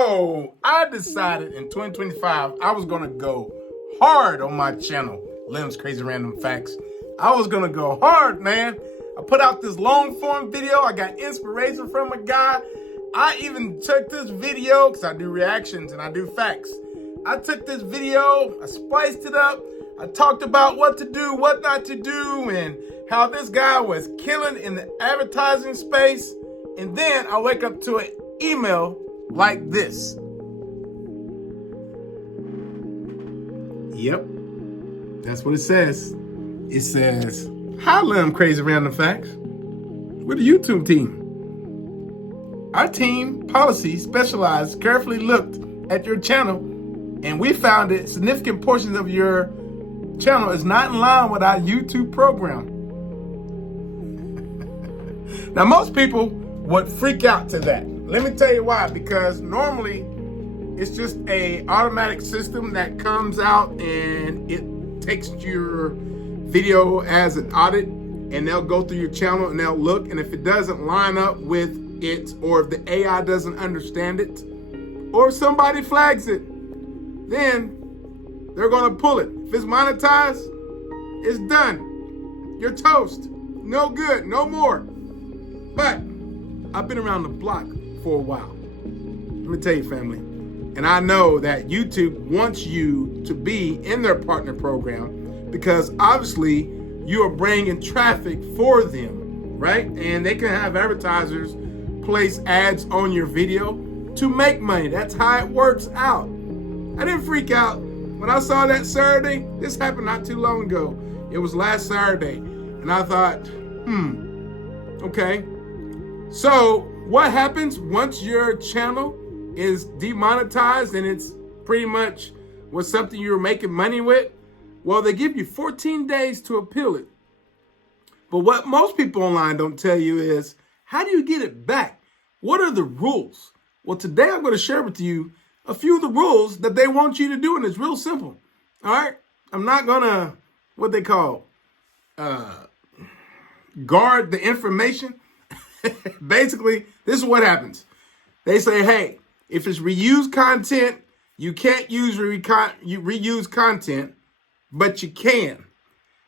So I decided in 2025 I was gonna go hard on my channel, Lim's Crazy Random Facts. I was gonna go hard, man. I put out this long form video. I got inspiration from a guy. I even took this video, because I do reactions and I do facts. I took this video, I spiced it up. I talked about what to do, what not to do, and how this guy was killing in the advertising space. And then I wake up to an email like this. Yep, that's what it says. It says, "Hi, Lim Crazy Random Facts. We're the YouTube team. Our team policy specialized carefully looked at your channel, and we found that significant portions of your channel is not in line with our YouTube program." Now, most people would freak out to that. Let me tell you why. Because normally it's just a automatic system that comes out and it takes your video as an audit, and they'll go through your channel and they'll look, and if it doesn't line up with it, or if the AI doesn't understand it, or if somebody flags it, then they're gonna pull it. If it's monetized, it's done. You're toast. No good, no more. But I've been around the block for a while. Let me tell you, family. And I know that YouTube wants you to be in their partner program because obviously you are bringing traffic for them, right? And they can have advertisers place ads on your video to make money. That's how it works out. I didn't freak out when I saw that Saturday. This happened not too long ago. It was last Saturday. And I thought, okay. So what happens once your channel is demonetized and it's pretty much was something you were making money with? Well, they give you 14 days to appeal it. But what most people online don't tell you is, how do you get it back? What are the rules? Well, today I'm going to share with you a few of the rules that they want you to do, and it's real simple. All right? I'm not going to, what they call, guard the information. Basically, this is what happens. They say, hey, if it's reused content, you can't use reuse content, but you can.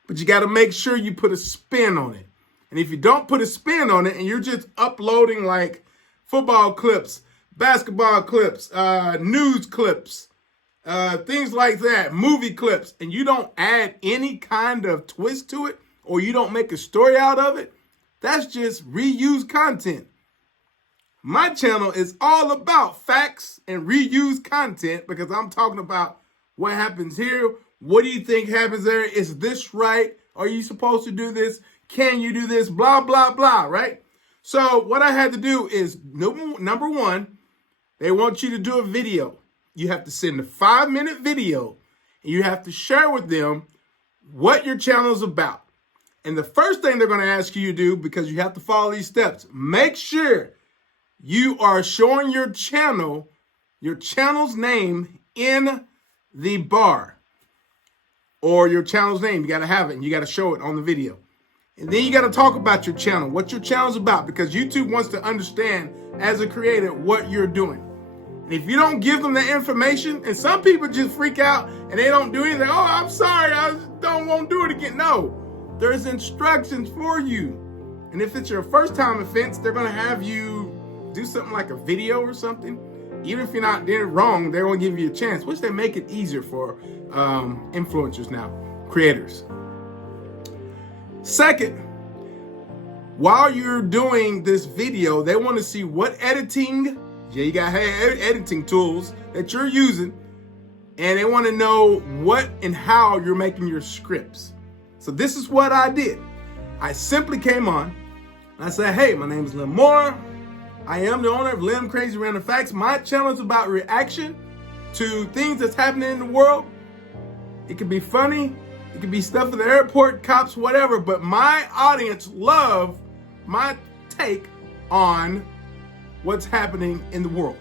But you got to make sure you put a spin on it. And if you don't put a spin on it and you're just uploading like football clips, basketball clips, news clips, things like that, movie clips, and you don't add any kind of twist to it, or you don't make a story out of it, that's just reused content. My channel is all about facts and reused content because I'm talking about what happens here. What do you think happens there? Is this right? Are you supposed to do this? Can you do this? Blah, blah, blah, right? So what I had to do is, number one, they want you to do a video. You have to send a 5-minute video, and you have to share with them what your channel is about. And the first thing they're going to ask you to do, because you have to follow these steps, make sure you are showing your channel's name in the bar, or your channel's name. You got to have it, and you got to show it on the video. And then you got to talk about your channel, what your channel's about, because YouTube wants to understand as a creator what you're doing. And if you don't give them the information, and some people just freak out and they don't do anything. Oh, I'm sorry, I won't do it again. No, there's instructions for you. And if it's your first time offense, they're going to have you do something like a video or something. Even if you're not doing it wrong, they're going to give you a chance, which they make it easier for influencers now, creators. Second, while you're doing this video, they want to see what editing, you got editing tools that you're using, and they want to know what and how you're making your scripts. So this is what I did. I simply came on, and I said, hey, my name is Lim Moore. I am the owner of Lim Crazy Random Facts. My channel is about reaction to things that's happening in the world. It could be funny. It could be stuff at the airport, cops, whatever. But my audience love my take on what's happening in the world.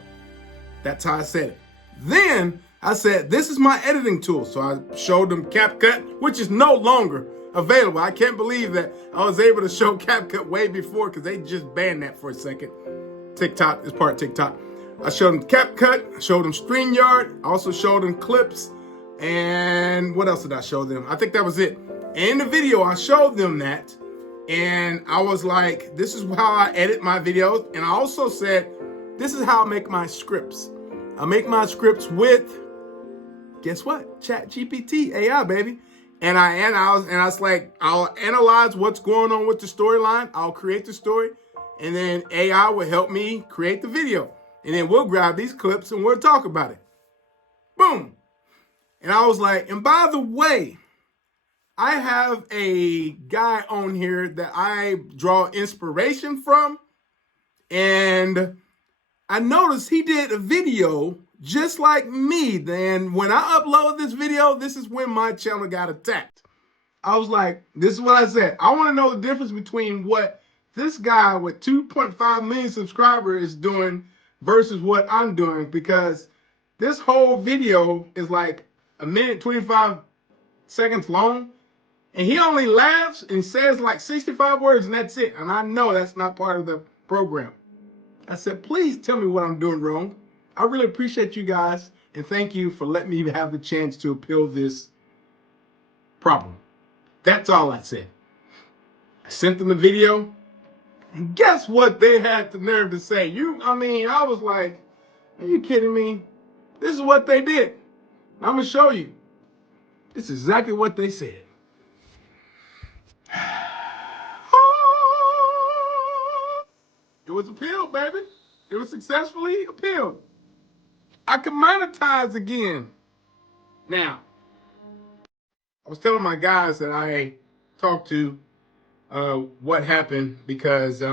That's how I said it. Then I said, this is my editing tool. So I showed them CapCut, which is no longer available. I can't believe that I was able to show CapCut way before, because they just banned that for a second. TikTok is part TikTok. I showed them CapCut, I showed them StreamYard, I also showed them clips, and what else did I show them? I think that was it. In the video, I showed them that, and I was like, this is how I edit my videos, and I also said, this is how I make my scripts. I make my scripts with, guess what? ChatGPT, AI, baby. And I was like, I'll analyze what's going on with the storyline, I'll create the story, and then AI will help me create the video. And then we'll grab these clips and we'll talk about it. Boom. And I was like, and by the way, I have a guy on here that I draw inspiration from. And I noticed he did a video just like me. And when I upload this video, this is when my channel got attacked. I was like, this is what I said. I want to know the difference between what this guy with 2.5 million subscribers is doing versus what I'm doing, because this whole video is like a minute 25 seconds long, and he only laughs and says like 65 words, and that's it. And I know that's not part of the program. I said, please tell me what I'm doing wrong. I really appreciate you guys, and thank you for letting me have the chance to appeal this problem. That's all I said. I sent them the video, and guess what they had the nerve to say? I was like, are you kidding me? This is what they did. I'm going to show you. This is exactly what they said. It was appealed, baby. It was successfully appealed. I can monetize again. Now, I was telling my guys that I talked to what happened, because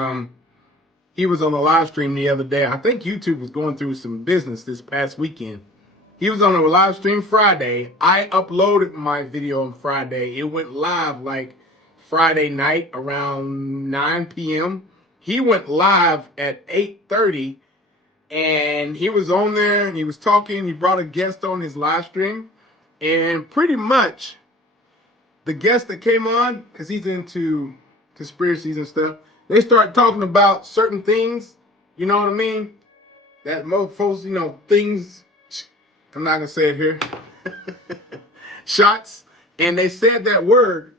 he was on a live stream the other day. I think YouTube was going through some business this past weekend. He was on a live stream Friday. I uploaded my video on Friday. It went live like Friday night around 9 p.m. He went live at 8:30, and he was on there and he was talking. He brought a guest on his live stream, and pretty much the guest that came on, because he's into conspiracies and stuff, they start talking about certain things, you know what I mean? That most folks, things, I'm not gonna say it here, shots, and they said that word,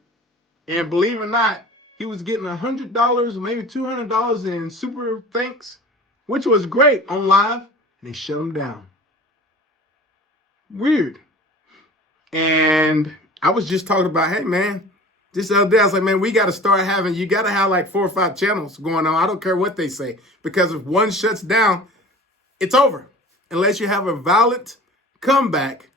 and believe it or not, he was getting $100 or maybe $200 in super thanks, which was great on live, and they shut him down. Weird. And I was just talking about, hey man, this other day I was like, man, we got to start having, you got to have like 4 or 5 channels going on. I don't care what they say, because if one shuts down, it's over. Unless you have a valid comeback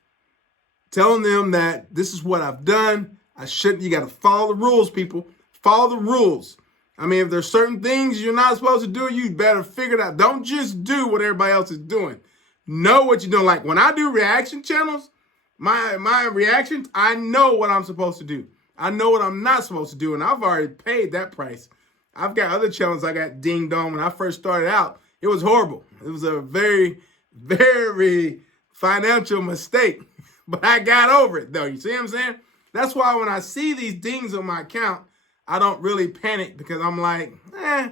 telling them that this is what I've done. You got to follow the rules, people. Follow the rules. I mean, if there's certain things you're not supposed to do, you better figure it out. Don't just do what everybody else is doing. Know what you're doing. Like when I do reaction channels, my reactions, I know what I'm supposed to do. I know what I'm not supposed to do, and I've already paid that price. I've got other channels I got dinged on when I first started out. It was horrible. It was a very, very financial mistake, but I got over it though. You see what I'm saying? That's why when I see these dings on my account, I don't really panic, because I'm like, I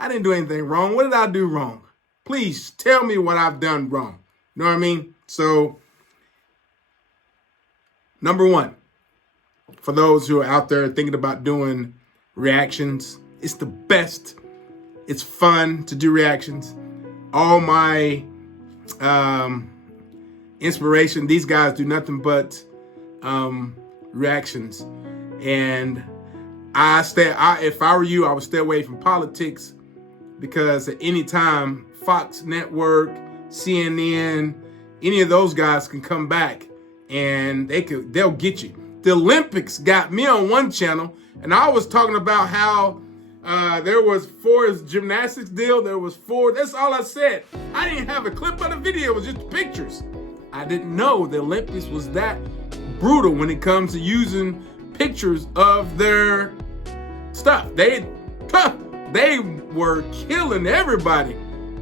didn't do anything wrong. What did I do wrong? Please tell me what I've done wrong. You know what I mean? So, number one, for those who are out there thinking about doing reactions, it's the best. It's fun to do reactions. All my inspiration, these guys do nothing but reactions. And if I were you, I would stay away from politics, because at any time, Fox Network, CNN, any of those guys can come back and they'll get you. The Olympics got me on one channel, and I was talking about how there was 4 gymnastics deal. There was 4. That's all I said. I didn't have a clip of the video. It was just pictures. I didn't know the Olympics was that brutal when it comes to using pictures of their stuff. They were killing everybody.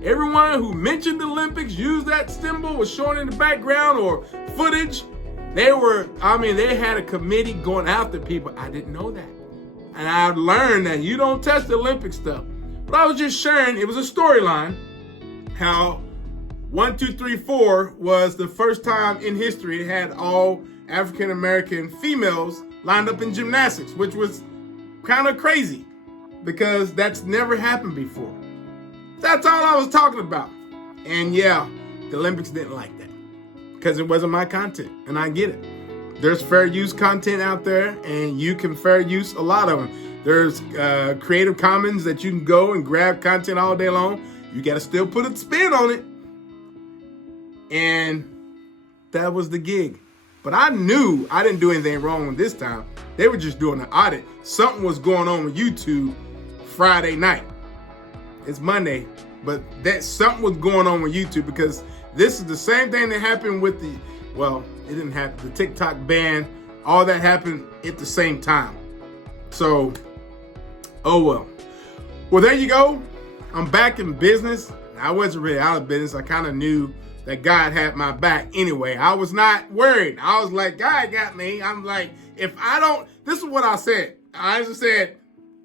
Everyone who mentioned the Olympics used that symbol, was shown in the background or footage. They had a committee going after people. I didn't know that. And I learned that you don't touch the Olympic stuff. But I was just sharing, it was a storyline, how 1, 2, 3, 4 was the first time in history it had all African American females lined up in gymnastics, which was kind of crazy because that's never happened before. That's all I was talking about. And yeah, the Olympics didn't like that because it wasn't my content, and I get it. There's fair use content out there, and you can fair use a lot of them. There's Creative Commons that you can go and grab content all day long. You got to still put a spin on it. And that was the gig. But I knew I didn't do anything wrong this time. They were just doing an audit. Something was going on with YouTube Friday night. It's Monday, but that something was going on with YouTube because this is the same thing that happened with it didn't happen. The TikTok ban, all that happened at the same time. So, oh well. Well, there you go. I'm back in business. I wasn't really out of business. I kind of knew that God had my back anyway. I was not worried. I was like, God got me. I'm like, this is what I said. I just said,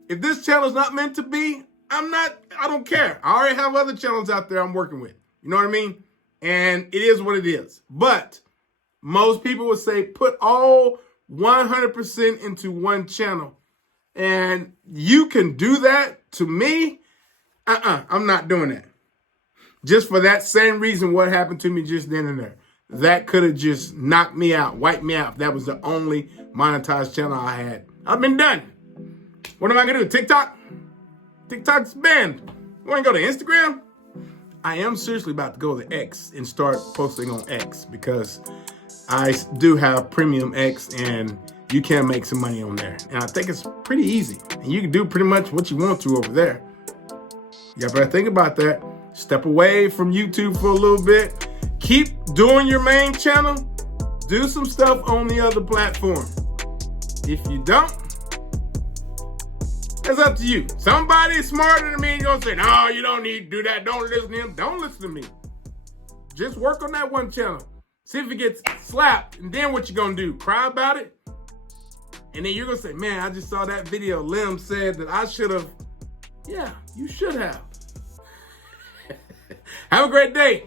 if this channel's not meant to be, I don't care. I already have other channels out there I'm working with. You know what I mean? And it is what it is. But most people would say, put all 100% into one channel. And you can do that. To me, I'm not doing that. Just for that same reason what happened to me just then and there. That could have just knocked me out, wiped me out. That was the only monetized channel I had. I've been done. What am I going to do? TikTok? TikTok's banned. You want to go to Instagram? I am seriously about to go to X and start posting on X because I do have premium X and you can make some money on there. And I think it's pretty easy. And you can do pretty much what you want to over there. You better think about that. Step away from YouTube for a little bit. Keep doing your main channel. Do some stuff on the other platform. If you don't, it's up to you. Somebody smarter than me is gonna say, no, you don't need to do that. Don't listen to him. Don't listen to me. Just work on that one channel. See if it gets slapped. And then what you gonna do? Cry about it? And then you're gonna say, man, I just saw that video. Lim said that I should have. Yeah, you should have. Have a great day.